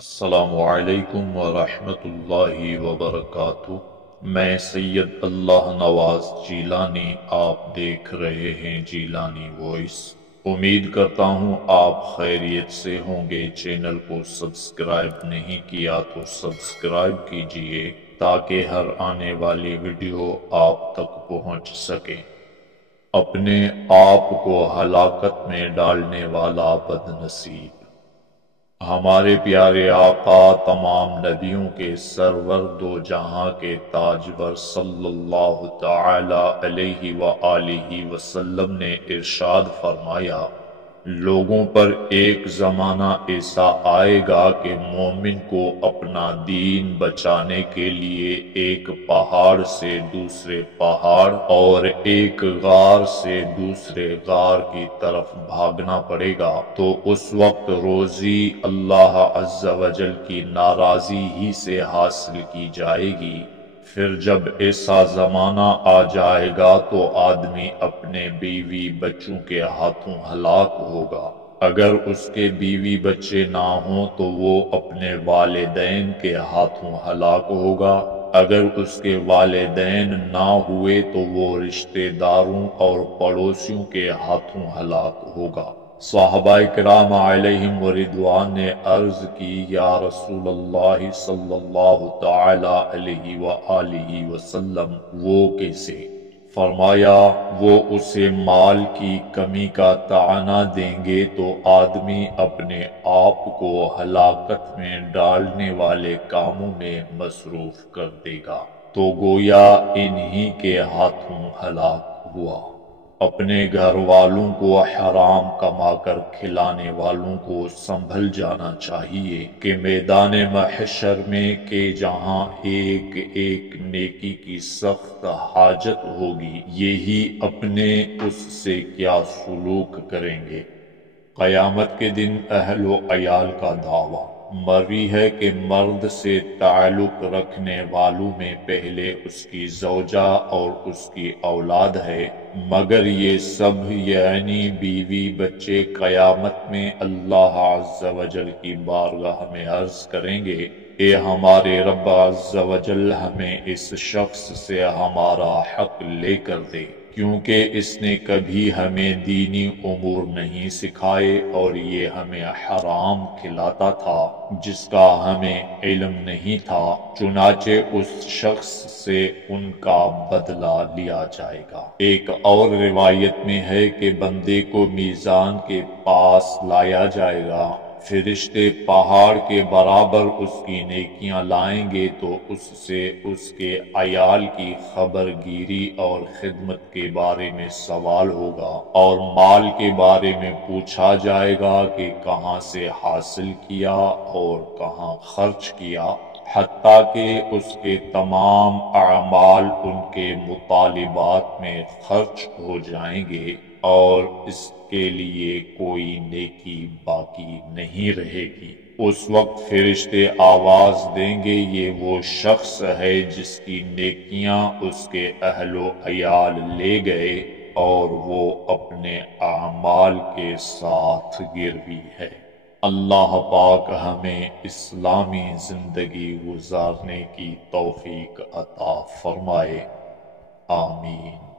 السلام علیکم ورحمۃ اللہ وبرکاتہ۔ میں سید اللہ نواز جیلانی، آپ دیکھ رہے ہیں جیلانی وائس۔ امید کرتا ہوں آپ خیریت سے ہوں گے۔ چینل کو سبسکرائب نہیں کیا تو سبسکرائب کیجئے تاکہ ہر آنے والی ویڈیو آپ تک پہنچ سکے۔ اپنے آپ کو ہلاکت میں ڈالنے والا بد نصیب۔ ہمارے پیارے آقا تمام نبیوں کے سرور، دو جہاں کے تاجور صلی اللہ تعالی علیہ وآلہ وسلم نے ارشاد فرمایا، لوگوں پر ایک زمانہ ایسا آئے گا کہ مومن کو اپنا دین بچانے کے لیے ایک پہاڑ سے دوسرے پہاڑ اور ایک غار سے دوسرے غار کی طرف بھاگنا پڑے گا، تو اس وقت روزی اللہ عز و جل کی ناراضی ہی سے حاصل کی جائے گی۔ پھر جب ایسا زمانہ آ جائے گا تو آدمی اپنے بیوی بچوں کے ہاتھوں ہلاک ہوگا۔ اگر اس کے بیوی بچے نہ ہوں تو وہ اپنے والدین کے ہاتھوں ہلاک ہوگا۔ اگر اس کے والدین نہ ہوئے تو وہ رشتہ داروں اور پڑوسیوں کے ہاتھوں ہلاک ہوگا۔ صحابہ کرام علیہم رضوان نے عرض کی، یا رسول اللہ صلی اللہ تعالی علیہ وآلہ وسلم، وہ کیسے؟ فرمایا، وہ اسے مال کی کمی کا طعنہ دیں گے تو آدمی اپنے آپ کو ہلاکت میں ڈالنے والے کاموں میں مصروف کر دے گا، تو گویا انہی کے ہاتھوں ہلاک ہوا۔ اپنے گھر والوں کو حرام کما کر کھلانے والوں کو سنبھل جانا چاہیے کہ میدان محشر میں کہ جہاں ایک ایک نیکی کی سخت حاجت ہوگی، یہی اپنے اس سے کیا سلوک کریں گے۔ قیامت کے دن اہل و عیال کا دعویٰ۔ مروی ہے کہ مرد سے تعلق رکھنے والوں میں پہلے اس کی زوجہ اور اس کی اولاد ہے، مگر یہ سب یعنی بیوی بچے قیامت میں اللہ عز و جل کی بارگاہ میں عرض کریں گے، اے ہمارے رب عز و جل، ہمیں اس شخص سے ہمارا حق لے کر دے، کیونکہ اس نے کبھی ہمیں دینی امور نہیں سکھائے اور یہ ہمیں حرام کھلاتا تھا جس کا ہمیں علم نہیں تھا۔ چنانچہ اس شخص سے ان کا بدلہ لیا جائے گا۔ ایک اور روایت میں ہے کہ بندے کو میزان کے پاس لایا جائے گا، فرشتے پہاڑ کے برابر اس کی نیکیاں لائیں گے تو اس سے اس کے عیال کی خبر گیری اور خدمت کے بارے میں سوال ہوگا، اور مال کے بارے میں پوچھا جائے گا کہ کہاں سے حاصل کیا اور کہاں خرچ کیا، حتیٰ کہ اس کے تمام اعمال ان کے مطالبات میں خرچ ہو جائیں گے اور اس کے لیے کوئی نیکی باقی نہیں رہے گی۔ اس وقت فرشتے آواز دیں گے، یہ وہ شخص ہے جس کی نیکیاں اس کے اہل و عیال لے گئے اور وہ اپنے اعمال کے ساتھ گروی ہے۔ اللہ پاک ہمیں اسلامی زندگی گزارنے کی توفیق عطا فرمائے، آمین۔